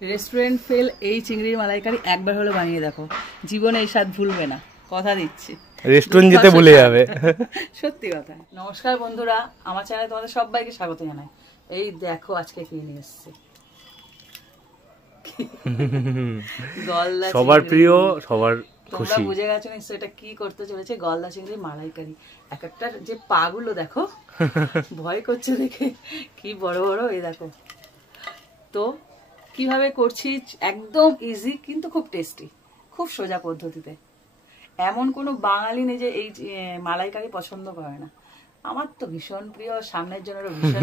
Restaurant fail এই চিংড়ির মালাইকারি একবার হলো বানিয়ে দেখো, জীবনে এই স্বাদ ভুলবে না, কথা দিচ্ছি। রেস্টুরেন্ট যেতে ভুলে যাবে। সত্যি কথা। নমস্কার বন্ধুরা, আমার চ্যানেলে তোমাদের সবাইকে স্বাগত জানাই। এই দেখো আজকে কি নিয়ে এসেছি, গলদা। সবার প্রিয়, সবার খুশি। তোমরা বুঝে গেছো নিশ্চয়ই এটা কি করতে চলেছে। গলদা চিংড়ি মালাইকারি। এক একটা যে পাগুলো দেখো, ভয় করছে দেখে, কি বড় বড়। এই দেখো তো কিভাবে করছি, একদম ইজি কিন্তু খুব টেস্টি, খুব সোজা পদ্ধতিতে। এমন কোনো বাঙালি নেই যে এই মালাইকারি পছন্দ করে না। আমার তো ভীষণ প্রিয়, সামনের জন্য ভীষণ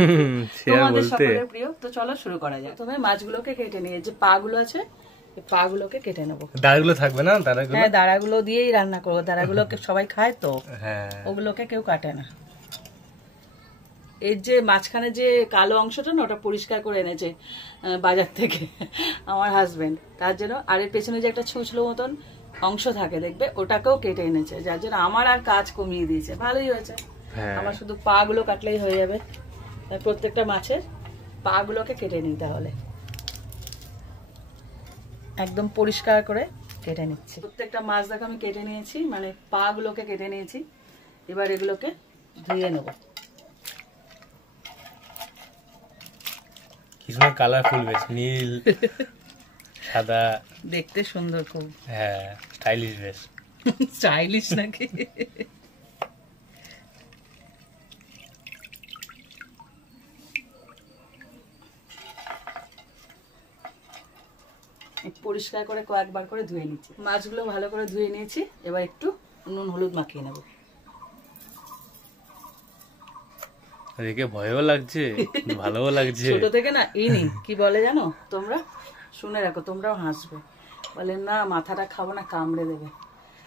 প্রিয়, তোমাদের সকলের প্রিয়। তো চলো শুরু করা যায়। তবে মাছগুলোকে কেটে নিয়ে, যে পাগুলো আছে পাগুলোকে কেটে নেবো। দাঁড়াগুলো থাকবে না? দাঁড়াগুলো, হ্যাঁ দাঁড়াগুলো দিয়েই রান্না করবো। দাঁড়াগুলোকে সবাই খায় তো, ওগুলোকে কেউ কাটে না। এর যে মাঝখানে যে কালো অংশটা না, ওটা পরিষ্কার করে এনেছে বাজার থেকে আমার হাজবেন্ড, তার জন্য। আর এর পেছনে যে একটা ছুঁচলো মতন অংশ থাকে দেখবে, ওটাকেও কেটে এনেছে, যার জন্য আমার আর কাজ কমিয়ে দিয়েছে। ভালোই হয়েছে, আমার শুধু পা গুলো কাটলেই হয়ে যাবে। প্রত্যেকটা মাছের পা গুলোকে কেটে নিই তাহলে, একদম পরিষ্কার করে কেটে নিচ্ছি। প্রত্যেকটা মাছ দেখো আমি কেটে নিয়েছি, মানে পা গুলোকে কেটে নিয়েছি। এবার এগুলোকে ধুয়ে নেবো। কালারফুল, বেশ নীল সাদা, দেখতে সুন্দর খুব। হ্যাঁ স্টাইলিশ, বেশ স্টাইলিশ নাকি? পরিষ্কার করে কয়েকবার করে ধুয়ে নিচ্ছি। মাছগুলো ভালো করে ধুয়ে নিয়েছি। এবার একটু নুন হলুদ মাখিয়ে নেব। দেখে ভয়ও লাগছে, ভালোও লাগছে। ছোট থেকে না ইনি কি বলে জানো তোমরা, শুনে রাখো, তোমরাও হাসবে। বলে না মাথাটা খাবো না, কামড়ে দেবে।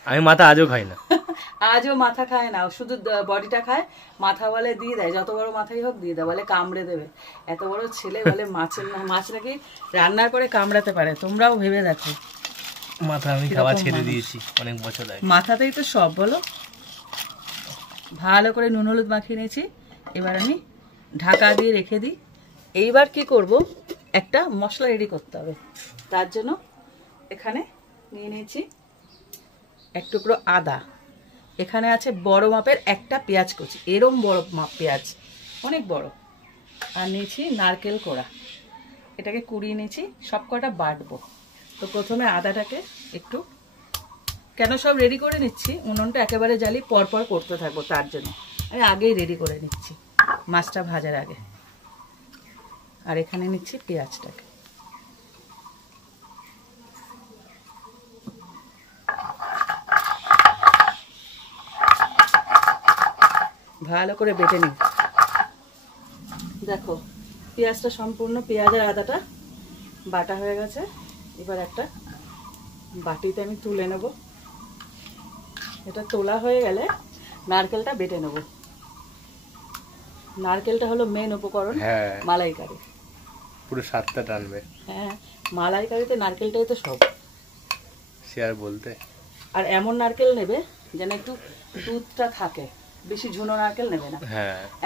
আমি মাথা আজও খাই না। আজও মাথা খায় না, শুধু বডিটা খায়। মাথা বলে দিয়ে দেয়, যত বড় মাথাই হোক দিয়ে দেয়, বলে কামড়ে দেবে। এত বড় ছেলে বলে মাছ নাকি রান্না করে কামড়াতে পারে। তোমরাও ভেবে দেখো। মাথা আমি খাওয়া ছেড়ে দিয়েছি অনেক বছর আগে। মাথাতেই তো সব। বলো, ভালো করে নুন হলুদ মাখিয়ে নিয়েছি। এবার আমি ঢাকা দিয়ে রেখে দিই। এইবার কি করব, একটা মশলা রেডি করতে হবে। তার জন্য এখানে নিয়ে নিয়েছি এক টুকরো আদা। এখানে আছে বড় মাপের একটা পেঁয়াজ কুচি, এরম বড় মাপ পেঁয়াজ, অনেক বড়। আর নিয়েছি নারকেল কোড়া, এটাকে কুড়িয়ে নিয়েছি। সব কটা বাটবো। তো প্রথমে আদাটাকে একটু, কেন সব রেডি করে নিচ্ছি, উনুনটা একেবারে জ্বালি পরপর করতে থাকবো, তার জন্য আমি আগেই রেডি করে নিচ্ছি মাছটা ভাজার আগে। আর এখানে নিচ্ছি পেঁয়াজটাকে। ভালো করে বেটে নিই। দেখো পেঁয়াজটা সম্পূর্ণ, পেঁয়াজ আর আদাটা বাটা হয়ে গেছে। এবার একটা বাটিতে আমি তুলে নেব। এটা তোলা হয়ে গেলে নারকেলটা বেটে নেব। নারকেলটা হলো মেন উপকরণ মালাইকারি, পুরো স্বাদটা টানবে। হ্যাঁ মালাইকারিতে নারকেলটাই তো সব, সে আর বলতে। আর এমন নারকেল নেবে যেন একটু দুধটা থাকে, বেশি ঝুনো নারকেল নেবে না।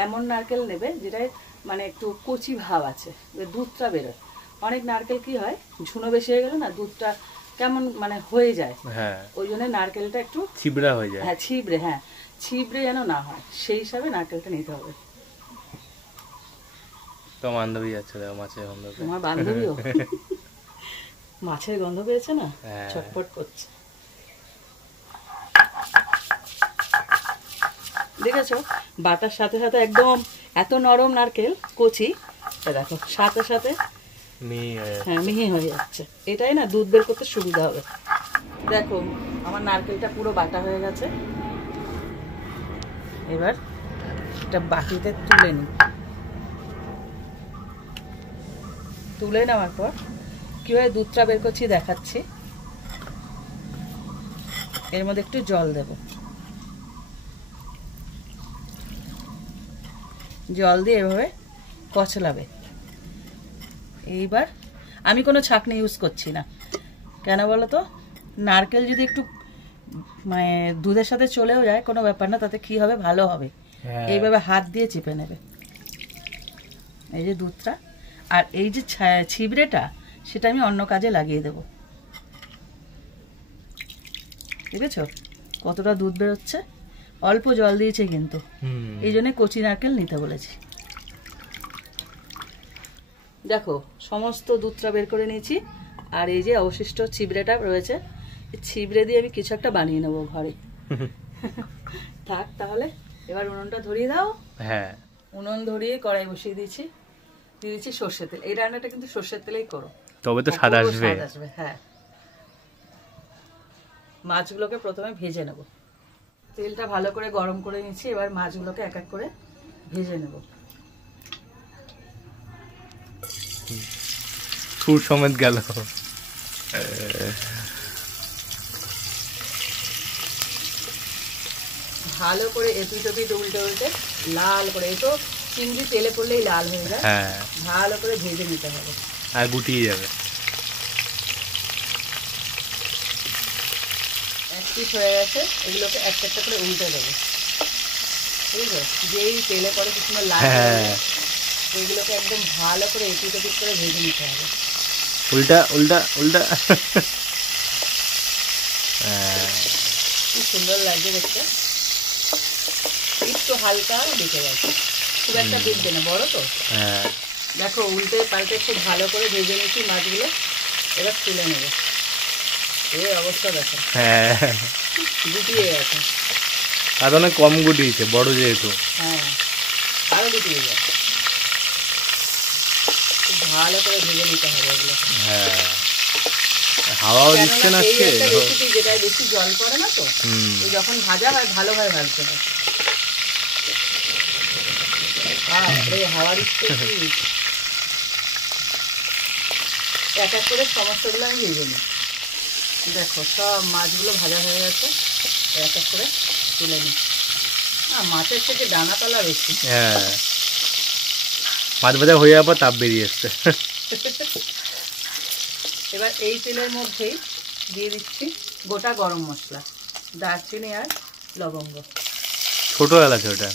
এমন নারকেল নেবে যেটায় মানে একটু কচি ভাব আছে, দুধটা বেরোয়। অনেক নারকেল কি হয়, ঝুনো বেশি হয়ে গেলে না দুধটা কেমন মানে হয়ে যায়। ওই জন্য নারকেলটা একটু ছিবড়া হয়ে যায়। হ্যাঁ ছিবড়ে, হ্যাঁ ছিবড়ে যেন না হয়, সেই হিসাবে নারকেলটা নিতে হবে। তো বান্ধবী আছে, মাছের গন্ধ। তোমার বান্ধবীও মাছের গন্ধ পেয়েছে না, ছটফট করছে। দেখেছো বাটার সাথে সাথে একদম এত নরম নারকেল কচি, দেখো সাথে সাথে মিহি হয়ে যাচ্ছে। এটাই না দুধ বের করতে সুবিধা হবে। দেখো আমার নারকেলটা পুরো বাটা হয়ে গেছে। এবার এটা বাটিতে তুলে নিই। তুলে নেওয়ার পর কিভাবে দুধটা বের করছি দেখাচ্ছি। এর মধ্যে একটু জল দেব। জল দিয়ে এভাবে কচলাবে। এইবার আমি কোনো ছাঁকনি ইউজ করছি না, কেন বলো তো, নারকেল যদি একটু মানে দুধের সাথে চলেও যায় কোনো ব্যাপার না, তাতে কি হবে, ভালো হবে। এইভাবে হাত দিয়ে চিপে নেবে এই যে দুধটা। আর এই যে ছিবড়েটা, সেটা আমি অন্য কাজে লাগিয়ে দেব। দেখেছো কতটা দুধ বেরোচ্ছে, অল্প জল দিয়েছে কিন্তু, এই জন্য কচি নারকেল নিতে বলেছি। দেখো সমস্ত দুধটা বের করে নিয়েছি, আর এই যে অবশিষ্ট ছিবড়েটা রয়েছে, ছিবড়ে দিয়ে আমি কিছু একটা বানিয়ে নেবো ঘরে। থাক তাহলে, এবার উনুনটা ধরিয়ে দাও। হ্যাঁ, উনুন ধরিয়ে কড়াই বসিয়ে দিয়েছি, দিয়ে দিচ্ছি সর্ষের তেল। এই রান্নাটা কিন্তু সর্ষের তেলেই করো, তবে তো স্বাদ আসবে। হ্যাঁ, মাছগুলোকে প্রথমে ভেজে নেব। তেলটা ভালো করে গরম করে নিচ্ছি, এবার মাছগুলোকে এক এক করে ভেজে নেব। সুর সমেত গেল। ভালো করে এপিট ওপিট উল্টে উল্টে লাল করে, এই তো চিংড়ি তেলে পড়লেই লাল হয়ে যায়, হ্যাঁ, ভালো করে ভেজে নিতে হবে, আর গুটিয়ে যাবে। এক পিস হয়ে গেছে, এগুলোকে একটা একটা করে উল্টে দেবো। বুঝলো, যেই তেলে পরে কিছু লাল, এগুলোকে একদম ভালো করে এপিট ওপিট করে ভেজে নিতে হবে। উল্টা উল্টা উল্টা। কি সুন্দর লাগছে দেখতে, একটু হালকা বেঁচে গেছে, খুব একটা দেখবে না, বড় তো। দেখো উল্টে পাল্টে খুব ভালো করে ভেজে নিয়েছি মাছগুলো, এবার তুলে নেবো। এই অবস্থা দেখো, গুটিয়ে গেছে, আর অনেক কম গুটিয়েছে বড় যেহেতু। হ্যাঁ আরো গুটিয়ে যায়, খুব ভালো করে ভেজে নিতে হবে এগুলো। হ্যাঁ, হাওয়াও দিচ্ছে না আজকে, রেসিপি যেটায় বেশি জল পড়ে না তো, যখন ভাজা হয় ভালোভাবে ভাজতে হয়। হাওয়া দিচ্ছে, এক এক করে সমস্তগুলো আমি ভেজে নিই। দেখো সব মাছগুলো ভাজা হয়ে গেছে, এক এক করে তুলে নিই। মাছের থেকে ডানাতলা বেশি। হ্যাঁ, মাছ ভাজা হয়ে যাওয়ার পর তাপ বেরিয়ে এসছে। এবার এই তেলের মধ্যেই দিয়ে দিচ্ছি গোটা গরম মশলা, দারচিনি আর লবঙ্গ। ছোট এলাচ ওটা।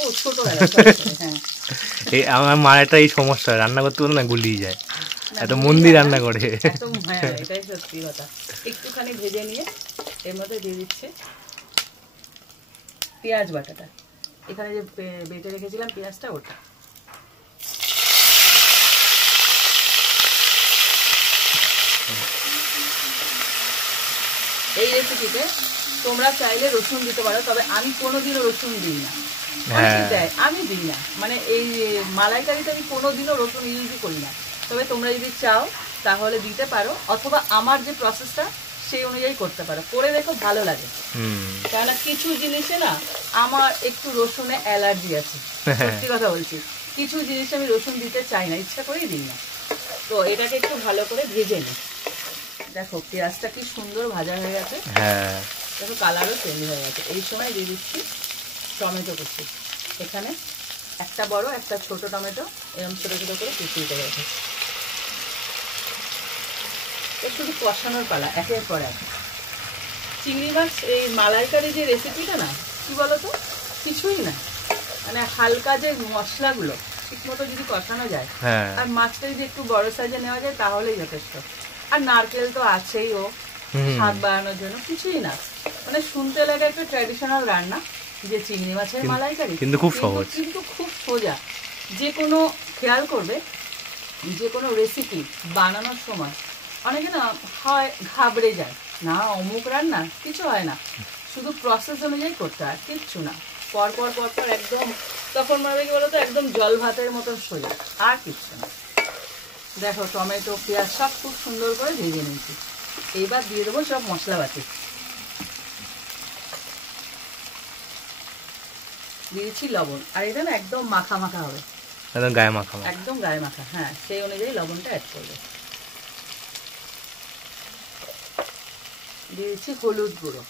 ও ছোট এলাচ, হ্যাঁ। এই আমার মার একটা এই সমস্যা, রান্না করতে বলে না গুলিয়ে যায়, এত মন দিয়ে রান্না করে। হ্যাঁ এটাই সত্যি কথা। একটুখানি ভেজে নিয়ে এর মধ্যে দিয়ে দিচ্ছে পেঁয়াজ বাটাটা, এখানে যে বেটে রেখেছিলাম পেঁয়াজটা, ওটা। এই রেসিপিতে তোমরা চাইলে রসুন দিতে পারো, তবে আমি কোনোদিনও রসুন দিই না, আমি দিই না, মানে এই মালাইকারিতে আমি কোনোদিনও রসুন ইউজই করি না। তবে তোমরা যদি চাও তাহলে দিতে পারো, অথবা আমার যে প্রসেসটা সেই অনুযায়ী করতে পারো, করে দেখো ভালো লাগে। কেননা কিছু জিনিসে না আমার একটু রসুনে অ্যালার্জি আছে, সত্যি কথা বলছি, কিছু জিনিসে আমি রসুন দিতে চাই না, ইচ্ছা করেই দিই না। তো এটাকে একটু ভালো করে ভেজে নিই। দেখো পেঁয়াজটা কি সুন্দর ভাজা হয়ে গেছে, দেখো কালারও চেঞ্জ হয়ে গেছে। এই সময় দিয়ে দিচ্ছি টমেটো কুচি, এখানে একটা বড় একটা ছোট টমেটো এরকম ছোটো ছোটো করে কুচিয়ে দেওয়া গেছে। শুধু কষানোর পালা, একের পর এক। চিংড়ি মাছ এই মালাইকারি যে রেসিপিটা না, কি বলতো, কিছুই না, মানে হালকা যে মশলাগুলো ঠিক মতো যদি কষানো যায়, আর মাছটা যদি একটু বড় সাইজে নেওয়া যায় তাহলেই যথেষ্ট। আর নারকেল তো আছেই, ও স্বাদ বাড়ানোর জন্য, কিছুই না, মানে শুনতে লাগে একটা ট্র্যাডিশনাল রান্না যে চিংড়ি মাছের মালাইকারি, কিন্তু খুব সহজ, কিন্তু খুব সোজা। যে কোনো খেয়াল করবে, যে কোনো রেসিপি বানানোর সময় অনেকে না হয় ঘাবড়ে যায়, না অমুক রান্না, কিছু হয় না, শুধু প্রসেস অনুযায়ী করতে হয়, কিচ্ছু না, পরপর পরপর একদম, তখন মনে হয় কি বলতো, একদম জল ভাতের মতন সোজা, আর কিচ্ছু না। দেখো টমেটো পেঁয়াজ সব খুব সুন্দর করে ভেজে নিয়েছি, এইবার দিয়ে দেবো সব মশলাপাতি। দিয়েছি লবণ, আর এটা না একদম মাখা মাখা হবে, একদম গায়ে মাখা, একদম গায়ে মাখা, হ্যাঁ সেই অনুযায়ী লবণটা অ্যাড করবে। দিয়েছি হলুদ গুঁড়ো,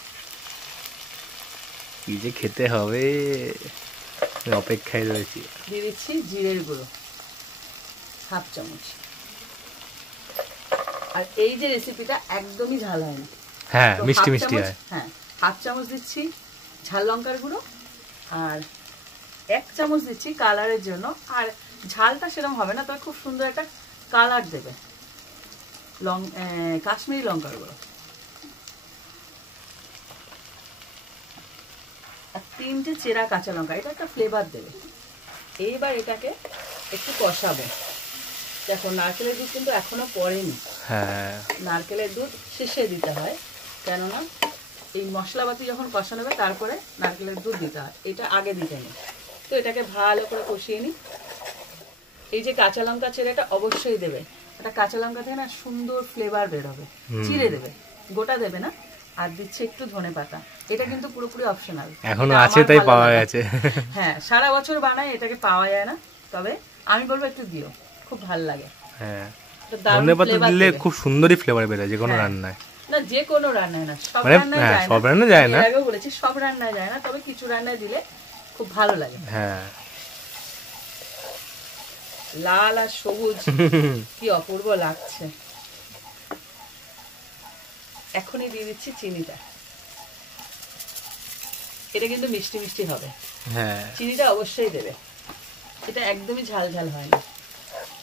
কি যে খেতে হবে অপেক্ষায় রয়েছি। দিয়ে দিচ্ছি জিরের গুঁড়ো হাফ চামচ। আর এই যে রেসিপিটা একদমই ঝাল হয় না, হ্যাঁ মিষ্টি মিষ্টি হয়। হ্যাঁ হাফ চামচ দিচ্ছি ঝাল লঙ্কার গুঁড়ো, আর 1 চামচ দিচ্ছি কালারের জন্য, আর ঝালটা সেরকম হবে না, তবে খুব সুন্দর একটা কালার দেবে। কাশ্মীরি লঙ্কার গুঁড়ো, আর 3টে চেরা কাঁচা লঙ্কা, এটা একটা ফ্লেভার দেবে। এইবার এটাকে একটু কষাবো। দেখো নারকেলের দুধ কিন্তু এখনো পড়েনি, হ্যাঁ নারকেলের দুধ শেষে দিতে হয়, কেননা এই মশলাপাতি যখন কষানো হবে তারপরে নারকেলের দুধ দিতে হয়, এটা আগে দিতে নেই। তো এটাকে ভালো করে কষিয়ে নিই। এই যে কাঁচা লঙ্কা চেরাটা অবশ্যই দেবে, একটা কাঁচা লঙ্কা থেকে না সুন্দর ফ্লেভার বের হবে। চিড়ে দেবে, গোটা দেবে না। আর দিচ্ছে একটু ধনেপাতা, এটা কিন্তু পুরোপুরি অপশনাল, এখনো আছে তাই পাওয়া গেছে। হ্যাঁ সারা বছর বানায়, এটাকে পাওয়া যায় না, তবে আমি বলবো একটু দিও, খুব ভালো লাগে। হ্যাঁ ধনেপাতা দিলে খুব সুন্দরই ফ্লেভার বের হয় যে কোনো রান্নায়। না যে কোনো রান্নায় না, সব মানে রান্নায় যায় না, সব রান্নায় যায় না, এর আগেও বলেছি সব রান্নায় যায় না, তবে কিছু রান্নায় দিলে খুব ভালো লাগে। হ্যাঁ লাল আর সবুজ কি অপূর্ব লাগছে। এখনই দিয়ে দিচ্ছি চিনিটা, এটা কিন্তু মিষ্টি মিষ্টি হবে। হ্যাঁ চিনিটা অবশ্যই দেবে, এটা একদমই ঝাল ঝাল হয় না,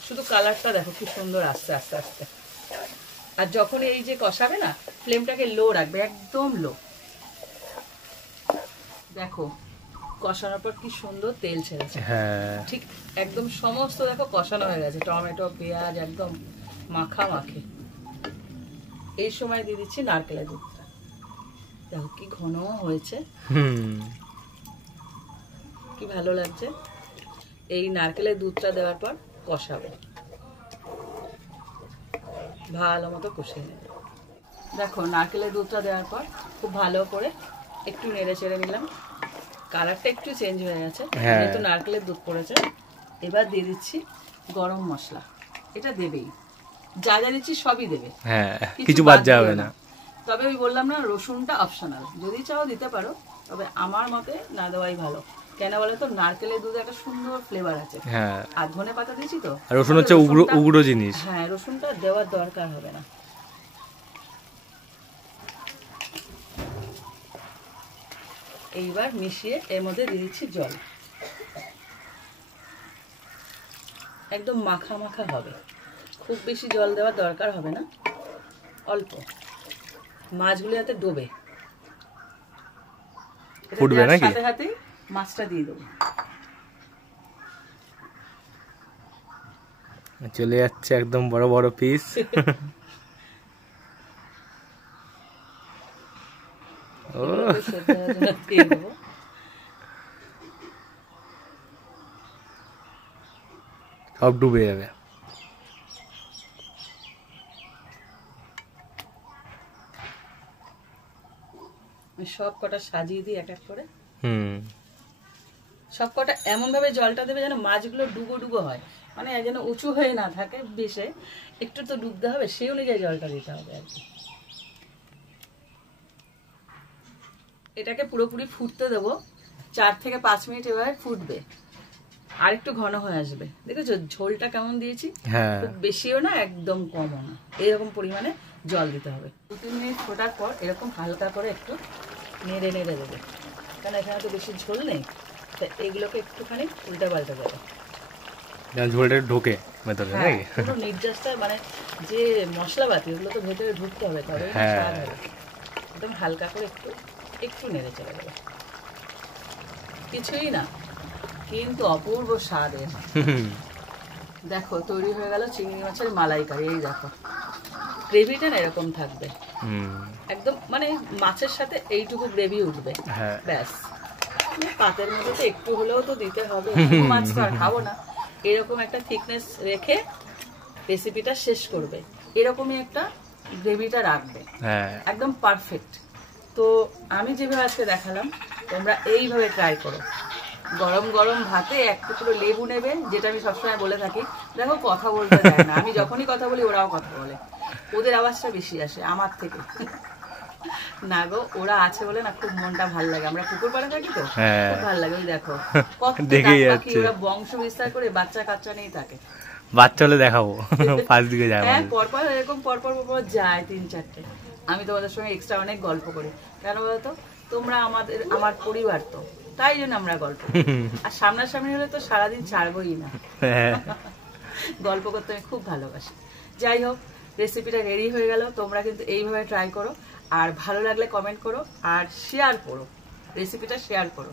শুধু কালারটা দেখো কি সুন্দর আস্তে আস্তে আস্তে। আর যখন এই যে কষাবে না, ফ্লেমটাকে লো রাখবে, একদম লো। দেখো কষানোর পর কি সুন্দর তেল ছেড়েছে, হ্যাঁ ঠিক একদম সমস্ত দেখো কষানো হয়ে গেছে, টমেটো পেঁয়াজ একদম মাখা মাখে। এই সময় দিয়ে দিচ্ছি নারকেলের দুধটা, দেখো কি ঘন হয়েছে, কি ভালো লাগছে। এই নারকেলের দুধটা দেওয়ার পর কষাবো, ভালো মতো কষিয়ে নেব। দেখো নারকেলের দুধটা দেওয়ার পর খুব ভালো করে একটু নেড়ে চেড়ে নিলাম, কালারটা একটু চেঞ্জ হয়ে গেছে যেহেতু নারকেলের দুধ পড়েছে। এবার দিয়ে দিচ্ছি গরম মশলা, এটা দেবেই, যা যা দিচ্ছি সবই দেবে, হ্যাঁ কিছু বাদ যাবে না। তবে আমি বললাম না রসুনটা অপশনাল, যদি চাও দিতে পারো, তবে আমার মতে না দেওয়াই ভালো। কেন বলে তো নারকেলের দুধে একটা সুন্দর ফ্লেভার আছে, হ্যাঁ আর ধনে পাতা দিয়েছি তো, রসুন হচ্ছে উগ্র জিনিস। হ্যাঁ রসুনটা দেওয়ার দরকার হবে না। এইবার মিশিয়ে এর মধ্যে দিয়ে দিচ্ছি জল, একদম মাখা মাখা হবে, খুব বেশি জল দেওয়ার দরকার হবে না, অল্প। মাছগুলো যাতে ডোবে, ফুটবে নাকি, সাথে সাথে মাছটা দিয়ে দেবো। চলে যাচ্ছে একদম বড় বড় পিস। ও সব ডুবে যাবে। সব কটা সাজিয়ে দিই এক এক করে, সব কটা এমন ভাবে জলটা দেবে যেন মাছগুলো ডুবো ডুবো হয়, মানে যেন উঁচু হয়ে না থাকে বেশে, একটু তো ডুবতে হবে, সেই অনুযায়ী জলটা দিতে হবে আর কি। এটাকে পুরোপুরি ফুটতে দেবো, 4 থেকে 5 মিনিট এভাবে ফুটবে, আর একটু ঘন হয়ে আসবে। দেখেছো ঝোলটা কেমন দিয়েছি, খুব বেশিও না একদম কমও না, এরকম পরিমাণে জল দিতে হবে। 2-3 মিনিট ফোটার পর এরকম হালকা করে একটু নেড়ে নেড়ে দেবে, কারণ এখানে তো বেশি ঝোল নেই, তো এগুলোকে একটুখানি উল্টা পাল্টা দেবে, ঝোলটা ঢোকে ভেতরে নাকি, পুরো নির্যাসটা মানে যে মশলাপাতি ওগুলো তো ভেতরে ঢুকতে হবে, তবে স্বাদ হবে। একদম হালকা করে একটু একটু নেড়ে চলে দেবে, কিছুই না, কিন্তু অপূর্ব স্বাদের। দেখো তৈরি হয়ে গেল চিংড়ি মাছের মালাইকারি। এই দেখো গ্রেভিটা না এরকম থাকবে, একদম মানে মাছের সাথে এইটুকু গ্রেভি উঠবে, ব্যাস। পাতের মধ্যে তো একটু হলেও তো দিতে হবে, মাছ তো আর খাবো না, এরকম একটা থিকনেস রেখে রেসিপিটা শেষ করবে, এরকমই একটা গ্রেভিটা রাখবে, একদম পারফেক্ট। তো আমি যেভাবে আজকে দেখালাম তোমরা এইভাবে ট্রাই করো। গরম গরম ভাতে এক টুকরো লেবু নেবে, যেটা আমি সবসময় বলে থাকি। দেখো কথা বলতে দেয় না, আমি যখনই কথা বলি ওরাও কথা বলে, ওদের আওয়াজটা বেশি আসে আমার থেকে। না গো, ওরা আছে বলে না খুব মনটা ভালো লাগে, আমরা পুকুর পাড়ে থাকি তো খুব ভালো লাগে। ওই দেখো কত পাখি, ওরা বংশ বিস্তার করে বাচ্চা কাচ্চা নিয়ে থাকে, বাচ্চা হলে দেখাবো পাঁচ দিকে যায়, হ্যাঁ পরপর এরকম পরপর যায় 3-4টে। আমি তোমাদের সঙ্গে এক্সট্রা অনেক গল্প করি, কেন বলতো তোমরা আমার পরিবার, তো তাই জন্য আমরা গল্প করি। আর সামনাসামনি হলে তো সারাদিন ছাড়বই না, গল্প করতে আমি খুব ভালোবাসি। যাই হোক, রেসিপিটা রেডি হয়ে গেল। তোমরা কিন্তু এইভাবে ট্রাই করো, আর ভালো লাগলে কমেন্ট করো, আর শেয়ার করো, রেসিপিটা শেয়ার করো।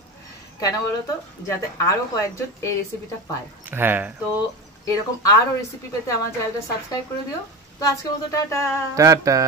কেন বলো তো, যাতে আরো কয়েকজন এই রেসিপিটা পায়। হ্যাঁ, তো এরকম আরো রেসিপি পেতে আমার চ্যানেলটা সাবস্ক্রাইব করে দিও। তো আজকের মতো টাটা। টাটা।